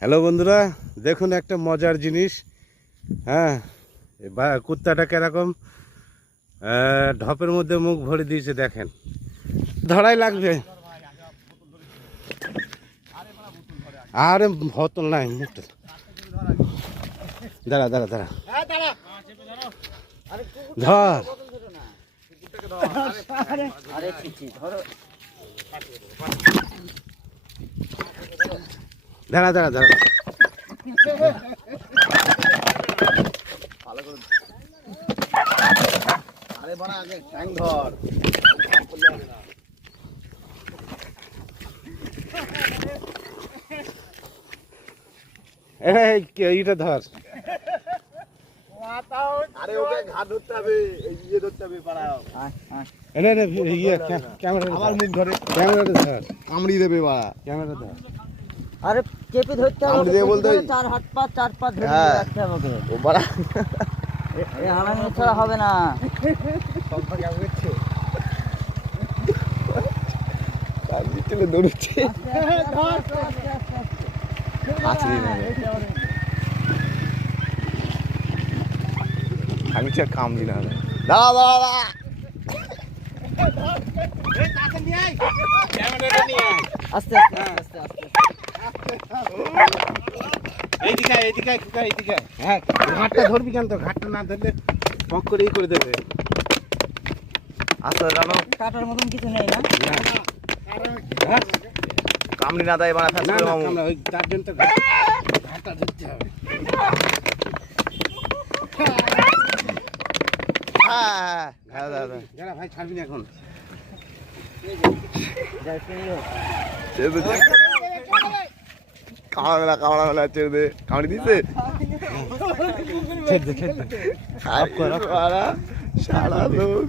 Hello বন্ধুরা, দেখুন একটা মজার জিনিস। হ্যাঁ, কুত্তাটা কিরকম ঢপের মধ্যে মুখ ভরে দিয়েছে, দেখেন। ধরাই লাগবে। আরে বোতল নাই, মুখটা দাঁড়া দাঁড়া দাঁড়া, ধর। দাঁড়া দাঁড়া দাঁড়া, আরে বড় আগে ট্যাং ধর। এইটা ধর। আরে ওকে ঘাট ধরতে হবে, ইয়ে ধরতে হবে পাড়াও। ক্যামেরা আমার মুখ ধরে ক্যামেরাটা ধর, কামড়ি দেবে বাড়া। ক্যামেরা ধর। আরে চেপে ধরতে হবে, কামড়ি দেবে বলতে চার পা ধরে হ্যাঁ। রাখতে হবে ওকে। ও বাড়া এই হারানো ছাড়া হবে না। কামড়ি তুলে দৌড়চ্ছে। আছে আমি চার কামড়ি না। দাঁড়া দাঁড়া দাঁড়া। আস্তে আস্তে আস্তে আস্তে। এইদিকে এইদিকে এইদিকে। হ্যাঁ, ঘাটটা ধরবি কেন? তো ঘাটটা না ধরলে পক করে করে দেবে। আস্তে জানো কাটার মতন কিছু নেই না। কামড়ি না দেয় বাড়া ফ্যাস না করে না, মামু। আমরা ওই তার জন্য তো ঘাটটা ধরতে হবে। হ্যাঁ হ্যাঁ দাদা যারা ভাই ছাড়বি না এখন। কামড়া মেলা ছেড়ে দে। কামড়ি দিছে ছেড়ে দে, ছেড়ে দে। সারা লোক